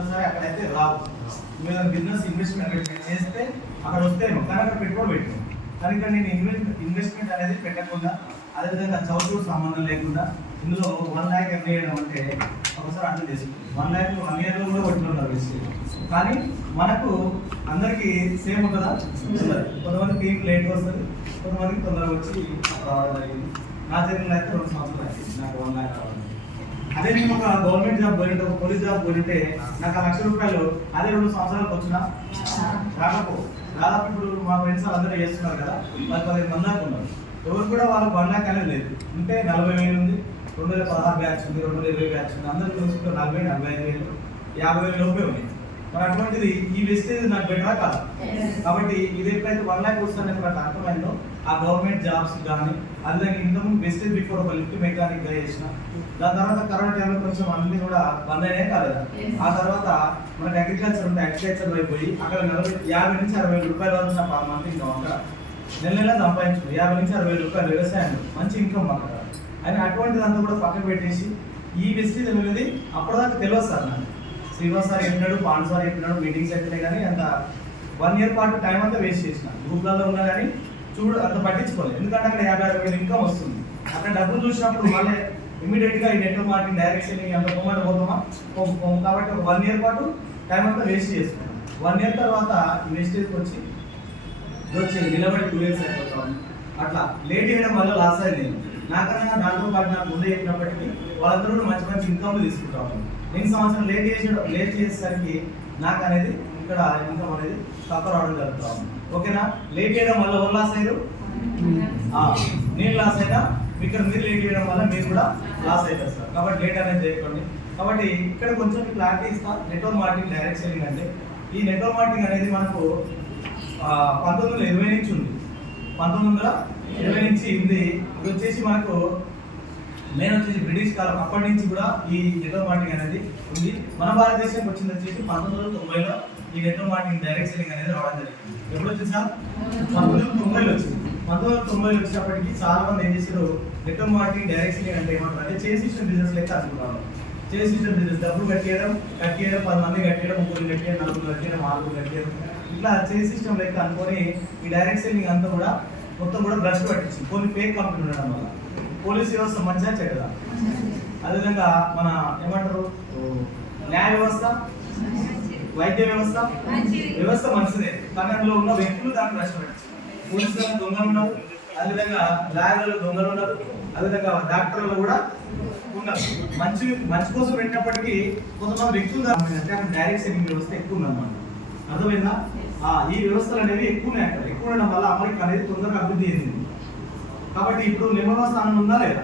ఉన్నా సరే అక్కడైతే రావు. మీరు బిజినెస్ ఇన్వెస్ట్మెంట్ చేస్తే అక్కడ వస్తేమో కానీ అక్కడ పెట్టుబడి పెట్టాను. కానీ ఇక్కడ నేను ఇన్వెస్ట్ ఇన్వెస్ట్మెంట్ అనేది పెట్టకుండా అదేవిధంగా చదువుకు సంబంధం లేకుండా ఇందులో వన్ ల్యాక్ ఎంత చేయడం అంటే ఒకసారి అర్థం చేసుకుంటాం వన్ ల్యాక్ వన్ ఇయర్లో కూడా కొట్టుకుంటారు కానీ మనకు అందరికీ సేమ్ ఉంటుందా? ఉండదు కొంతమంది ఏం లేట్ వస్తుంది కొంతమందికి తొందరగా వచ్చి రావడం జరిగింది. నా జరిగిన అయితే రెండు సంవత్సరాలు అయింది నాకు వన్ ల్యాక్ రావడం. అదే నేను ఒక గవర్నమెంట్ జాబ్ పోయింటే ఒక పోలీస్ జాబ్ పోయింటే నాకు ఆ లక్ష రూపాయలు అదే రెండు సంవత్సరాలకు వచ్చినా? రాకపో. దాదాపు ఇప్పుడు మా ఫ్రెండ్స్ అందరూ చేస్తున్నారు కదా వాళ్ళు పదిహేను మంది దాకా ఉన్నారు. ఎవరు కూడా వాళ్ళు బండాక్ అనేది లేదు. ఉంటే నలభై వేలు ఉంది రెండు వేల పదహారు బ్యాచ్ ఉంది రెండు వేల ఇరవై బ్యాచ్ ఉంది. అందరూ చూసుకుంటే నలభై నలభై ఐదు వేలు యాభై వేలు లోపే ఉన్నాయి. మరి అటువంటిది ఈ వెస్టేజ్ నాకు బెటరా కాదు. కాబట్టి ఇది ఎప్పుడైతే వన్ ల్యాక్ వస్తుంది నాకు అర్థమైందో ఆ గవర్నమెంట్ జాబ్స్ కానీ అదే ఇంతకుముందు వెస్టేజ్ బిఫోర్ ఒక లిఫ్ట్ మెకానిక్గా చేసిన దాని తర్వాత కరోనా టైంలో కొంచెం అన్ని కూడా బంద్ అయినాయి కాలేదా? ఆ తర్వాత మనకి అగ్రికల్చర్ ఉంటే అగ్రికల్చర్ అయిపోయి అక్కడ నలభై యాభై నుంచి అరవై వేల రూపాయల వరకు నా పర్ మంత్ ఇన్కమ్ అక్కడ నెల నెల సంపాదించుకున్నాం యాభై నుంచి అరవై వేల రూపాయలు వ్యవసాయం మంచి ఇన్కమ్ అక్కడ. అని అటువంటిదంతా కూడా పక్కన పెట్టేసి ఈ వెస్టేజ్ అనేది అప్పటిదాకా తెలియదు సార్ నాకు. శ్రీనివాస్ సార్ చెప్పినాడు పాండు సార్ చెప్పినాడు మీటింగ్స్ అయిపోయినాయి కానీ అంత వన్ ఇయర్ పాటు టైం అంతా వేస్ట్ చేసిన. గ్రూప్లలో ఉన్నా కానీ చూడు అంత పట్టించుకోలేదు ఎందుకంటే అక్కడ యాభై అరవై వేలు ఇన్కమ్ వస్తుంది. అక్కడ డబ్బులు చూసినప్పుడు మళ్ళీ ఇమీడియట్గా ఈ నెట్ మార్కెటింగ్ డైరెక్షన్ అంత పొమ్మని పోతామా? కాబట్టి ఒక వన్ ఇయర్ పాటు టైం అంతా వేస్ట్ చేసుకున్నాం వన్ ఇయర్ తర్వాత వేస్టేజ్కి వచ్చి ఇది నిలబడి టూ ఇయర్స్ అయిపోతాం. అట్లా లేట్ చేయడం వల్ల లాస్ అయింది. నాకన్నా నాలుగో పాటు నాకు ముందే చెప్పినప్పటికీ వాళ్ళందరూ మంచి మంచి ఇన్కమ్లు తీసుకుంటాం ఎన్ని సంవత్సరం లేట్ చేసే లేట్ చేసేసరికి నాకు అనేది ఇక్కడ ఇన్కమ్ అనేది తక్కువ రావడం జరుగుతాం ఓకేనా? లేట్ చేయడం వల్ల ఎవరు లాస్ అయ్యారు? నేను లాస్ అయినా ఇక్కడ మీరు లేట్ చేయడం వల్ల మీరు కూడా లాస్ అవుతారు సార్. కాబట్టి లేట్ అనేది చేయకండి. కాబట్టి ఇక్కడ కొంచెం క్లారిటీ ఇస్తా. నెట్వర్క్ మార్కెటింగ్ డైరెక్ట్ సెల్లింగ్ అంటే ఈ నెట్వర్క్ మార్కెటింగ్ అనేది మనకు పంతొమ్మిది వందల ఇరవై నుంచి ఉంది. పంతొమ్మిది వందల ఇరవై నుంచి ఉంది ఇది వచ్చేసి మనకు మెయిన్ వచ్చేసి బ్రిటిష్ కాలం అప్పటి నుంచి కూడా ఈ నెట్వర్క్ అనేది ఉంది. మన భారతదేశంకి వచ్చింది వచ్చేసి పంతొమ్మిది వందల తొంభైలో ఈ నెట్వర్క్ డైరెక్ట్ సెల్లింగ్ అనేది రావడం జరిగింది. ఎప్పుడు వచ్చింది సార్ పంతొమ్మిది వందల తొంభైలో వచ్చింది. పంతొమ్మిది వందల తొంభైలో వచ్చినప్పటికీ చాలా మంది ఏం చేశారు? నెట్వర్క్ డైరెక్ట్ సెల్లింగ్ అంటే ఏమంటారు? అంటే చేసి ఇచ్చిన బిజినెస్ లెక్క అనుకున్నారు. చేసి ఇచ్చిన బిజినెస్ డబ్బులు కట్టేయడం కట్టేయడం పది మంది కట్టేయడం ముగ్గురు కట్టేయడం నలుగురు కట్టేయడం ఆరుగురు కట్టేయడం. ఇట్లా చేసి ఇష్టం లెక్క అనుకొని ఈ డైరెక్ట్ సెల్లింగ్ అంతా కూడా మొత్తం కూడా బ్రష్ పట్టించింది. కొన్ని ఫేక్ కంపెనీ ఉండడం వల్ల. పోలీస్ వ్యవస్థ మంచిగా చెడ్డదా అదేవిధంగా మన ఏమంటారు? న్యాయ వ్యవస్థ వైద్య వ్యవస్థ వ్యవస్థ మంచిదే. కానీ అందులో ఉన్న వ్యక్తులు దాన్ని బ్రష్ పోలీసులు దొంగలు ఉన్నారు. అదేవిధంగా లాయర్లు దొంగలు ఉన్నారు. అదేవిధంగా డాక్టర్లు కూడా ఉన్నారు. మంచి మంచి కోసం పెట్టినప్పటికీ కొంతమంది వ్యక్తులు డైరెక్ట్ సెల్లింగ్ వ్యవస్థ ఎక్కువ ఉందన్నమాట. అర్థమైందా? ఈ వ్యవస్థలు అనేవి ఎక్కువ ఉన్నాయి అక్కడ ఎక్కువ ఉండడం వల్ల అమెరికా అనేది తొందరగా అభివృద్ధి చెందింది. కాబట్టి ఇప్పుడు వన్ స్థానం ఉందా లేదా?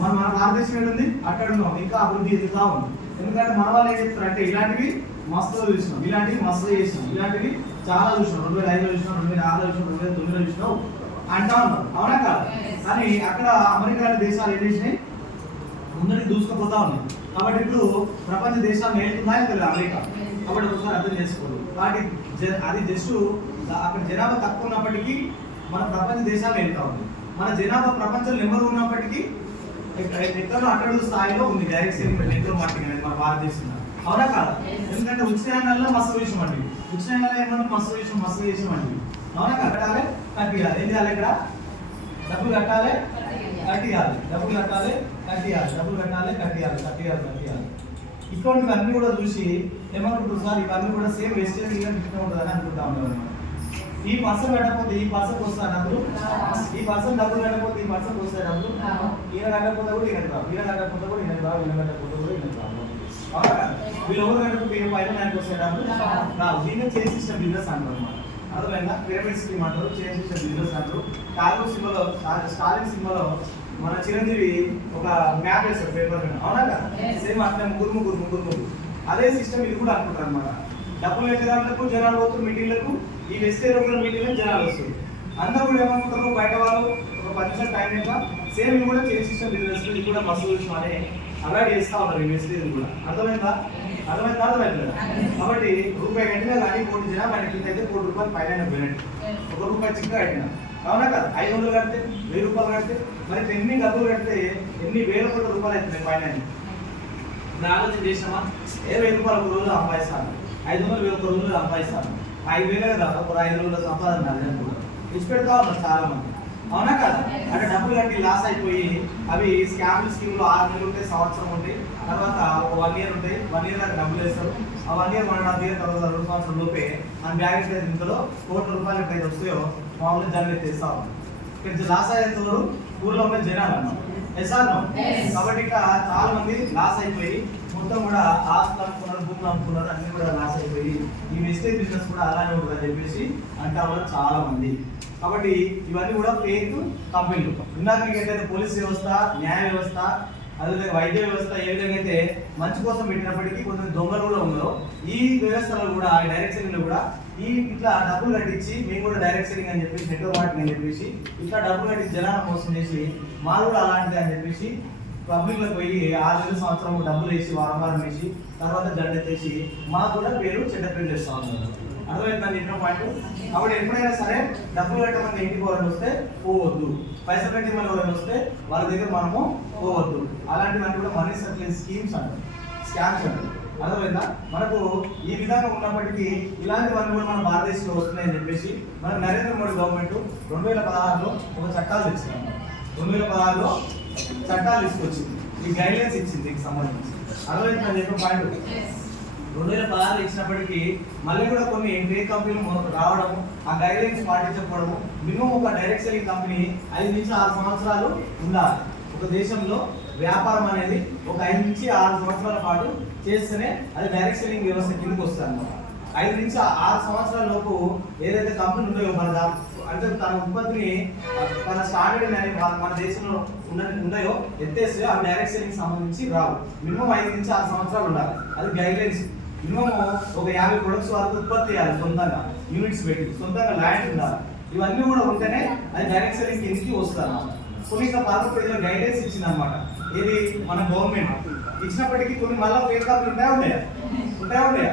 మన మన భారతదేశం ఏంటుంది అక్కడ ఉన్నాం ఇంకా అభివృద్ధి ఎదుగుతా ఉంది. ఎందుకంటే మన వాళ్ళు ఏం చెప్తారు అంటే ఇలాంటివి మస్తుగా చూసినాం. ఇలాంటివి మస్తుగా చేసినాం. ఇలాంటివి చాలా చూసినాం. రెండు వేల ఐదులో చూసినాం రెండు వేల ఆరులో చూసినాం రెండు వేల తొమ్మిదిలో చూసినాం. అంటా ఉన్నారు అవునా కాదు? కానీ అక్కడ అమెరికా లాంటి దేశాలు ఏం చేసినాయి? ముందరికి దూసుకుపోతా ఉన్నాయి. కాబట్టి ఇప్పుడు ప్రపంచ దేశాలు నేర్చుకున్నాయో తెలియదు అమెరికా. కాబట్టి ఒకసారి అర్థం చేసుకోండి. కాబట్టి అది జస్ట్ అక్కడ జనాభా తక్కువ ఉన్నప్పటికీ మన ప్రపంచ దేశాలు వెళ్తా ఉంది మన జనాభా ప్రపంచంలో నెంబర్ ఉన్నప్పటికీ ఎక్క- ఎక్కడో అక్కడ స్థాయిలో ఉంది డైరెక్ట్ సెల్లింగ్ నెట్లో మార్కెటింగ్ అనేది మన భారతదేశంలో. అవునా కాదా? ఎందుకంటే ఉచితంగా మస్తు విషయం అండి. ఉచితంగా ఏమన్నా మస్తు విషయం మస్తు విషయం అండి. అవునా కట్టాలి కట్టియాలి. ఏం చేయాలి ఇక్కడ? డబ్బులు కట్టాలి కట్టియాలి. డబ్బులు కట్టాలి కట్టియాలి. డబ్బులు కట్టాలి కట్టియాలి. కట్టియాలి కట్టియాలి. ఇటువంటివి అన్ని కూడా చూసి ఏమనుకుంటారు సార్? ఇవన్నీ కూడా సేమ్ వేస్టేజ్ ఇట్లా ఉంటుందని అనుకుంటా ఉన్నారు. ఈ పర్సన్ కట్టకపోతే ఈ పర్సన్ వస్తా డబ్బులు ఈ పర్సన్ డబ్బులు కట్టకపోతే ఈ పర్సన్ వస్తాయి డబ్బులు ఈయన కట్టకపోతే కూడా ఈయన రావు. ఈయన కట్టకపోతే కూడా ఈయన రావు. ఈయన కట్టకపోతే కూడా ఈయన రావు? వీళ్ళు ఎవరు కట్టకపోతే ఈయన పైన ఆయనకు వస్తాయి డబ్బులు రావు. దీన్ని చేసి ఇచ్చిన బిజినెస్ అంటారు అన్నమాట. అర్థమైందా? పిరమిడ్ స్కీమ్ అంటారు. చేసి ఇచ్చిన బిజినెస్ అంటారు. టాగో సినిమాలో స్టాలిన్ సినిమాలో మన చిరంజీవి ఒక మ్యాప్ వేస్తాడు పేపర్ మీద అవునా కదా? సేమ్ అట్లా ముగ్గురు ముగ్గురు ముగ్గురు ముగ్గురు అదే సిస్టమ్ ఇది కూడా అనుకుంటారు అనమాట డబ్బులు ఎక్కడానికి జనాలు పోతున్నారు మీటింగ్లకు ఈ వెస్టే రోడ్ల మీటింగ్ జనాలు వస్తుంది అందరూ కూడా ఏమనుకుంటారు బయట వాళ్ళు ఒక పది నిమిషాలు టైం ఇంకా సేమ్ కూడా చేసి సిస్టమ్ బిజినెస్ ఇది కూడా మస్తు విషయం అని అలా చేస్తా ఉన్నారు ఈ వెస్టేజ్ కూడా. అర్థమైందా? అర్థమైందా? అర్థమైందా? కాబట్టి రూపాయి కట్టినా కానీ కోటి జనా మన కింద అయితే కోటి రూపాయలు పైన పోయినట్టు ఒక రూపాయి చిక్క కట్టినా. అవునా కదా ఐదు వందలు కడితే వెయ్యి రూపాయలు కడితే మరి ఎన్ని డబ్బులు కడితే ఎన్ని వేల కోట్ల రూపాయలు అవుతున్నాయి పైన? ఆలోచన చేసినామా? ఏ వెయ్యి రూపాయలు ఒక రోజు సంపాదిస్తాను. ఐదు వందలు వేల ఒక రోజులో సంపాదిస్తాను. ఐదు వేలే కదా ఒక ఐదు రోజుల సంపాదన అది కూడా ఇచ్చి పెడతా ఉన్నారు చాలా మంది అవునా కదా? అంటే డబ్బులు కట్టి లాస్ అయిపోయి అవి స్కామ్ స్కీమ్లో ఆరు నెలలు ఉంటాయి సంవత్సరం ఉంటాయి తర్వాత ఒక వన్ ఇయర్ ఉంటాయి వన్ ఇయర్ దాకా డబ్బులు వేస్తారు. ఆ one year one half year తర్వాత రెండు సంవత్సరం లోపే మన బ్యాగ్ అయితే ఇంతలో కోట్ల రూపాయలు ఎప్పుడైతే వస్తాయో మామూలుగా జనరేట్ చేస్తా ఉన్నాం ఇక్కడ లాస్ అయ్యేంత ఊర్లో ఉన్న జనాలు అన్నమాట. కాబట్టి ఇక్కడ చాలా మంది లాస్ అయిపోయి మొత్తం కూడా ఆస్తులు అమ్ముకున్నారు భూములు అమ్ముకున్నారు అన్ని కూడా లాస్ అయిపోయి ఈ వెస్టేజ్ బిజినెస్ కూడా అలానే ఉంటుంది అని చెప్పేసి అంటా ఉన్నారు చాలా మంది కాబట్టి ఇవన్నీ కూడా ఫేక్ కంపెనీలు ఇందాక ఏంటంటే పోలీస్ వ్యవస్థ న్యాయ వ్యవస్థ అదేవిధంగా వైద్య వ్యవస్థ ఏ విధంగా అయితే మంచి కోసం పెట్టినప్పటికీ కొంచెం దొంగలు కూడా ఉందో ఈ వ్యవస్థలో కూడా ఈ డైరెక్ట్ కూడా ఈ ఇట్లా డబ్బులు కట్టించి మేము కూడా డైరెక్ట్ సెల్లింగ్ అని చెప్పేసి నెట్వర్క్ మార్కెటింగ్ అని చెప్పేసి ఇట్లా డబ్బులు కట్టించి జనాల మోసం చేసి మాది కూడా అలాంటిది అని చెప్పేసి పబ్లిక్ పోయి ఆరు వేల సంవత్సరం డబ్బులు వేసి వారం వారం వేసి తర్వాత జెండెత్తేసి మాకు కూడా పేరు చెడ్డ పేరు చేస్తూ ఉన్నారు. అర్థమైందని చెప్పిన పాయింట్ కాబట్టి ఎప్పుడైనా సరే డబ్బులు కట్టమని ఇంటికి ఎవరైనా వస్తే పోవద్దు. పైసలు కట్టి మన ఎవరైనా వస్తే వాళ్ళ దగ్గర మనము పోవద్దు. అలాంటివన్నీ కూడా మనీ సర్కిల్ స్కీమ్స్ అంటారు. స్కామ్స్ అంటారు. అర్థమైందా? మనకు ఈ విధంగా ఉన్నప్పటికీ ఇలాంటివన్నీ కూడా మన భారతదేశంలో వస్తున్నాయని చెప్పేసి మన నరేంద్ర మోడీ గవర్నమెంట్ రెండు వేల పదహారులో ఒక చట్టాలు తెచ్చింది రెండు వేల పదహారులో చట్టాలు తీసుకొచ్చింది. ఈ గైడ్లైన్స్ ఇచ్చింది దీనికి సంబంధించి. అర్థమైందని చెప్పిన పాయింట్ రెండు వేల పదహారు ఇచ్చినప్పటికీ మళ్ళీ కూడా కొన్ని ఎంట్రీ కంపెనీలు రావడము ఆ గైడ్ లైన్స్ పాటించకపోవడము మినిమం ఒక డైరెక్ట్ సెల్లింగ్ కంపెనీ ఐదు నుంచి ఆరు సంవత్సరాలు ఉండాలి. ఒక దేశంలో వ్యాపారం అనేది ఒక ఐదు నుంచి ఆరు సంవత్సరాల పాటు చేస్తేనే అది డైరెక్ట్ సెల్లింగ్ వ్యవస్థ కిందకి వస్తుంది అన్నమాట ఐదు నుంచి ఆరు సంవత్సరాల లోపు ఏదైతే కంపెనీ ఉన్నాయో మన అంటే తన ఉత్పత్తిని తన స్టాండర్డ్ అనేది మన దేశంలో ఉన్న ఉన్నాయో ఎత్తేస్తే ఆ డైరెక్ట్ సెల్లింగ్ సంబంధించి రావు. మినిమం ఐదు నుంచి ఆరు సంవత్సరాలు ఉండాలి. అది గైడ్ లైన్స్ మినిమం ఒక యాభై ప్రొడక్ట్స్ వరకు ఉత్పత్తి చేయాలి సొంతంగా యూనిట్స్ పెట్టి సొంతంగా ల్యాండ్ ఉండాలి. ఇవన్నీ కూడా ఉంటేనే అది డైరెక్ట్ సెల్లింగ్ కిందకి వస్తాను కొన్ని ఇంకా పార్లమెంట్ ప్రజలు గైడెన్స్ ఇచ్చింది అనమాట ఇది మన గవర్నమెంట్ ఇచ్చినప్పటికీ కొన్ని మళ్ళీ ఫేక్ కాపీలు ఉంటాయా ఉన్నాయా? ఉంటాయా ఉన్నాయా?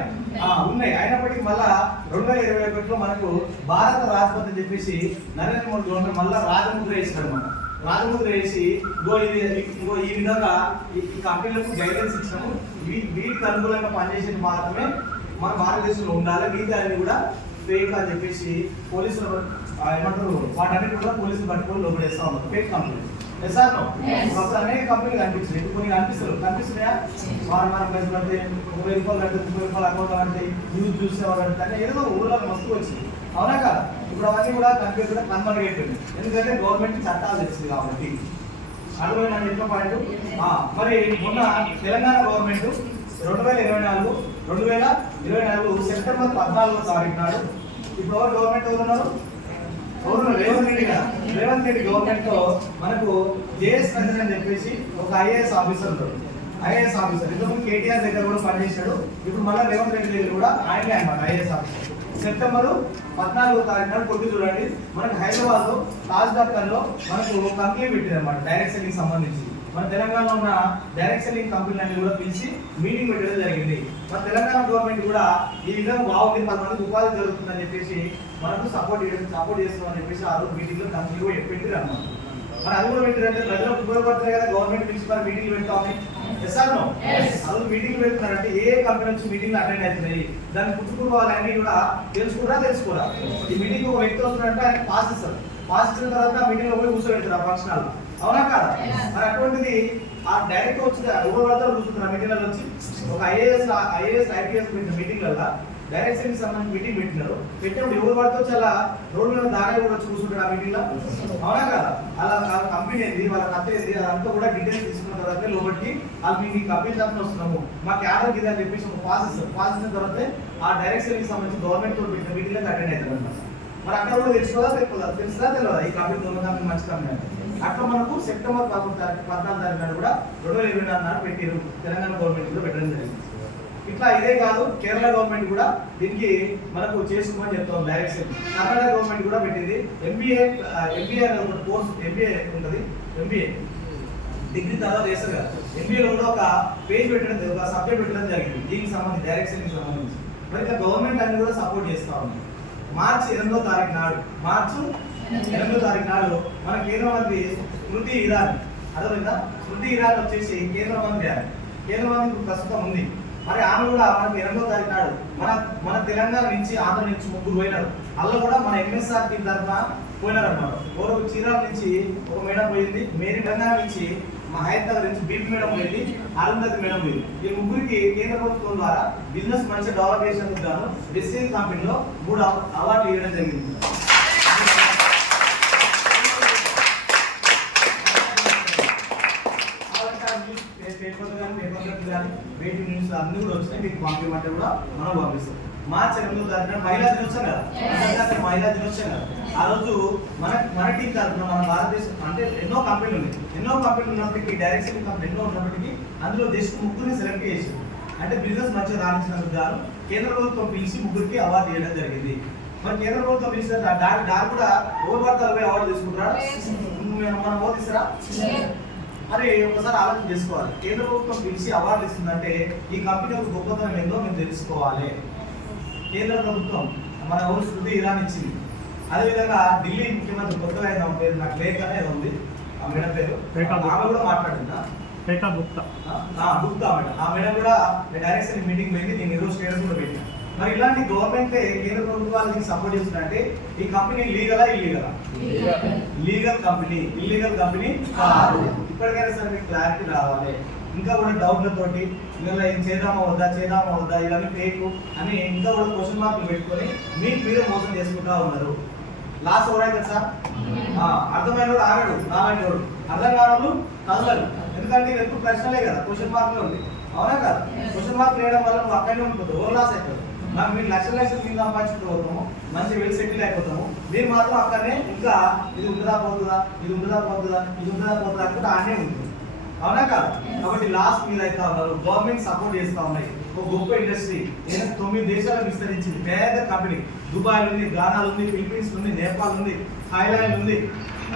ఉన్నాయి. అయినప్పటికీ మళ్ళా రెండు వేల ఇరవై ఒకటిలో మనకు భారత రాష్ట్రపతి అని చెప్పేసి నరేంద్ర మోడీ గవర్నమెంట్ మళ్ళీ రాజముద్ర వేసాడు అనమాట రాజముద్ర వేసి ఇగో ఇది ఇగో ఈ విధంగా ఈ కంపెనీలకు గైడెన్స్ ఇచ్చినాము వీ- వీటికి అనుకూలంగా పనిచేసేది మాత్రమే మన భారతదేశంలో ఉండాలి. మిగతా అన్ని కూడా ఫేక్ అని చెప్పేసి పోలీసులు ఏమంటారు? వాటన్నిటి కూడా పోలీసులు పట్టుకొని లోపడేస్తా ఉన్నారు. Fake company. ఒకప్పుడు అనేక కంపెనీలు ఇప్పుడు కొన్ని కనిపిస్తారు కనిపిస్తున్నాయా? వారం వారం పైసలు పడితే ముప్పై రూపాయలు కడితే ముప్పై రూపాయలు అకౌంట్ అంటే న్యూస్ చూసేవాళ్ళు అంటే ఏదో ఊళ్ళో మస్తు వచ్చింది. అవునా కదా? ఇప్పుడు అవన్నీ కూడా కంప్యూటర్ కూడా కనుమరుగైపోయింది ఎందుకంటే గవర్నమెంట్ చట్టాలు తెలిసింది కాబట్టి. అర్థమైంది చెప్పిన పాయింట్ మరి మొన్న తెలంగాణ గవర్నమెంట్ రెండు వేల ఇరవై నాలుగు రెండు వేల ఇరవై నాలుగు సెప్టెంబర్ పద్నాలుగో తారీఖు నాడు ఇప్పుడు ఎవరు గవర్నమెంట్ ఎవరు ఉన్నారు ఎవరు రేవంత్ రెడ్డి కదా. రేవంత్ రెడ్డి గవర్నమెంట్ మనకు జేఎస్ రంజన్ అని చెప్పేసి ఒక ఐఏఎస్ ఆఫీసర్ ఉంటాడు. IAS officer. ఇంతకుముందు కేటీఆర్ దగ్గర కూడా పనిచేశాడు. ఇప్పుడు మళ్ళీ రేవంత్ రెడ్డి దగ్గర కూడా ఆయనే అనమాట ఐఏఎస్ ఆఫీసర్. సెప్టెంబర్ పద్నాలుగో తారీఖు నాడు కొట్టి చూడండి మనకు హైదరాబాద్లో తాజ్లో మనకు కంప్లైంట్ పెట్టింది అనమాట డైరెక్ట్ సెల్లింగ్ సంబంధించి. మన తెలంగాణలో ఉన్న డైరెక్ట్ సెల్లింగ్ కంపెనీలన్నీ కూడా పిలిచి మీటింగ్ పెట్టడం జరిగింది. మన తెలంగాణ గవర్నమెంట్ కూడా ఈ విధంగా బాగుంది పది ఉపాధి జరుగుతుందని చెప్పేసి మనకు సపోర్ట్ సపోర్ట్ చేస్తామని చెప్పేసి ఆ రోజు మీటింగ్లో కంపెనీ కూడా పెట్టిరు అన్నమాట. మరి అది కూడా పెట్టారంటే ప్రజలకు ఉపయోగపడుతుంది కదా గవర్నమెంట్ పిలిచి మరి మీటింగ్ పెడతామని. ఎస్ ఆర్ నో మీటింగ్ పెడుతున్నారంటే ఏ కంపెనీ నుంచి మీటింగ్ అటెండ్ అవుతున్నాయి దాని పుట్టుకుపోవాలన్నీ కూడా తెలుసుకురా తెలుసుకోరా? ఈ మీటింగ్ ఒక వ్యక్తి వస్తున్నారంటే ఆయన పాస్ ఇస్తారు పాస్ ఇచ్చిన తర్వాత మీటింగ్లో పోయి కూర్చోబెడతారు ఆ ఫంక్షన్ హాల్ అవునా కాదా. మరి అటువంటిది ఆ డైరెక్ట్ వచ్చి ఎవరు పడతారు కూర్చుంటారు మీటింగ్ వచ్చి ఒక ఐఏఎస్ ఐఏఎస్ ఐపీఎస్ మీటింగ్ వల్ల డైరెక్ట్ సంబంధించి మీటింగ్ పెట్టినారు పెట్టినప్పుడు ఎవరు పడితే చాలా రోడ్డు మీద దాగా కూడా చూసుకుంటారు ఆ మీటింగ్లో అవునా కదా? అలా వాళ్ళ కంపెనీ ఏంది? వాళ్ళ కథ ఏంది? అదంతా కూడా డీటెయిల్స్ తీసుకున్న తర్వాత లోబట్టి వాళ్ళు మీ కంపెనీ తరఫున వస్తున్నాము. మా క్యాడర్ ఇది అని చెప్పేసి ఒక ప్రాసెస్ తర్వాత ఆ డైరెక్షన్కి సంబంధించి గవర్నమెంట్తో పెట్టిన మీటింగ్లో అటెండ్ అవుతారు మరి అక్కడ కూడా తెలుసుకోదా తెలియదా తెలుసుదా తెలియదా? ఈ కంపెనీ దొంగ కంపెనీ మంచి కంపెనీ అట్లా మనకు సెప్టెంబర్ పదకొండు తారీఖు పద్నాలుగు తారీఖు నాడు కూడా రెండు వేల ఇరవై నాలుగు నాడు పెట్టారు. తెలంగాణ గవర్నమెంట్ కూడా పెట్టడం జరిగింది. ఇట్లా ఇదే కాదు కేరళ గవర్నమెంట్ కూడా దీనికి మనకు చేసుకోమని చెప్తాం డైరెక్ట్ కర్ణాటక గవర్నమెంట్ కూడా పెట్టింది. ఎంబీఏ ఎంబీఏ అనే ఒక కోర్స్ ఎంబీఏ ఉంటుంది. ఎంబీఏ డిగ్రీ తర్వాత చేస్తారు కదా. ఎంబీఏలో కూడా ఒక పేజ్ పెట్టడం ఒక సబ్జెక్ట్ పెట్టడం జరిగింది. దీనికి సంబంధించి డైరెక్ట్ సెల్లింగ్ సంబంధించి. మరి ఇట్లా గవర్నమెంట్ అన్ని కూడా సపోర్ట్ చేస్తా ఉంది. మార్చి ఎనిమిదో తారీఖు నాడు మార్చ్ ఎనిమిదో తారీఖు నాడు మన కేంద్ర మంత్రి స్మృతి ఇరానీ. అర్థమైందా? స్మృతి ఇరానీ వచ్చేసి కేంద్ర మంత్రి కేంద్ర మంత్రి ప్రస్తుతం ఉంది. మరి ఆమె కూడా మనకి ఎనిమిదో తారీఖు నాడు మన మన తెలంగాణ నుంచి ఆంధ్ర నుంచి ముగ్గురు పోయినారు. అందులో కూడా మన ఎంఎస్ఆర్ టీం తరఫున పోయినారు అనమాట ఓరో చీరాల నుంచి ఒక మేడం పోయింది మేరీ తెలంగాణ నుంచి మా హైదరాబాద్ నుంచి బీపీ మేడం పోయింది అరుంధతి మేడం పోయింది. ఈ ముగ్గురికి కేంద్ర ప్రభుత్వం ద్వారా బిజినెస్ మంచి డెవలప్ చేసినందుకు గాను డిస్ట్రిక్ట్ కంపెనీలో మూడు అవార్డులు ఇవ్వడం జరిగింది. పేపర్ కానీ పేపర్ కట్ కానీ వెయిటింగ్ న్యూస్ అన్ని కూడా వచ్చినాయి మీకు పంపించమంటే కూడా మనం పంపిస్తాం. మార్చి ఎనిమిదో తారీఖున మహిళా దినోత్సవం కదా? మహిళా దినోత్సవం కదా? ఆ రోజు మన మన టీం తరఫున మన భారతదేశం అంటే ఎన్నో కంపెనీలు ఉన్నాయి. ఎన్నో కంపెనీలు ఉన్నప్పటికీ డైరెక్షన్ కంపెనీ ఎన్నో ఉన్నప్పటికీ అందులో జస్ట్ ముగ్గురిని సెలెక్ట్ చేసి అంటే బిజినెస్ మంచిగా రాణించినందుకు గాను కేంద్ర ప్రభుత్వం పిలిచి ముగ్గురికి అవార్డు ఇవ్వడం జరిగింది. మరి కేంద్ర ప్రభుత్వం పిలిచిన దాని దాని కూడా ఓవర్ వార్తలపై అవార్డు తీసుకుంటారా? మనం ఓదిస్తారా మరి ఒకసారి ఆలోచన చేసుకోవాలి. కేంద్ర ప్రభుత్వం పిలిచి అవార్డు ఇస్తుందంటే ఈ కంపెనీ యొక్క గొప్పతనం ఏందో మేము తెలుసుకోవాలి. కేంద్ర ప్రభుత్వం మన ఊరు శృతి ఇరాన్ ఇచ్చింది. అదేవిధంగా ఢిల్లీ ముఖ్యమంత్రి కొత్తగా ఆమె పేరు నాకు లేఖ అనేది ఉంది. ఆ మేడం పేరు. ఆమె కూడా మాట్లాడిందా? రేఖా గుప్తా. ఆ, గుప్తా మేడం. ఆ మేడం కూడా డైరెక్షన్ మీటింగ్ పోయింది నేను ఈరోజు స్టేటస్ కూడా పెట్టాను. మరి ఇలాంటి గవర్నమెంట్ కేంద్ర ప్రభుత్వాలకి సపోర్ట్ చేస్తుందంటే ఈ కంపెనీ లీగలా ఇల్లీగలా లీగల్ కంపెనీ ఇల్లీగల్ కంపెనీ కాదు. ఇప్పటికైనా సరే మీకు క్లారిటీ రావాలి. ఇంకా కూడా డౌట్లతోటి ఇలా ఏం చేద్దామా వద్దా చేద్దామా వద్దా ఇవన్నీ ఫేక్ అని ఇంకా కూడా క్వశ్చన్ మార్కులు పెట్టుకొని మీకు మీరే మోసం చేసుకుంటా ఉన్నారు. లాస్ట్ ఎవరైతే సార్? అర్థమైన వాడు ఆగడు నాలాంటి వాడు అర్థం కాని కదలరు. ఎందుకంటే ఎప్పుడు ప్రశ్నలే కదా క్వశ్చన్ మార్కులు ఉంది. అవునా కదా? క్వశ్చన్ మార్కులు వేయడం వల్ల నువ్వు అక్కడనే ఉంటుంది ఓవర్ లాస్ అవుతుంది నాకు మీరు లక్షల లక్షలు మీరు సంపాదించుకోగలుగుతాము మంచి వెల్ సెటిల్ అయిపోతాము. మీరు మాత్రం అక్కడనే ఇంకా ఇది ఉండదా పోతుందా ఇది ఉండదా పోతుందా ఇది ఉండదా పోతుందా అనుకుంటే ఆనే ఉంటుంది అవునా కాదు? కాబట్టి లాస్ట్ మీరు అయితే ఉన్నారు గవర్నమెంట్ సపోర్ట్ చేస్తా ఉన్నాయి. ఒక గొప్ప ఇండస్ట్రీ ఏదైనా తొమ్మిది దేశాలకు విస్తరించింది. పేద కంపెనీ దుబాయ్ ఉంది గానా ఉంది ఫిలిపీన్స్ ఉంది నేపాల్ ఉంది థాయిలాండ్ ఉంది.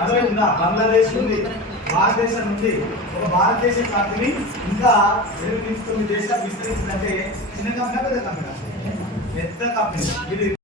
అదే ఉందా? బంగ్లాదేశ్ ఉంది భారతదేశం ఉంది. ఒక భారతదేశ కంపెనీ ఇంకా ఎనిమిది తొమ్మిది దేశాలకు విస్తరించిందంటే చిన్న కంపెనీ పెద్ద కంపెనీ పెద్ద కంపెనీ ఇది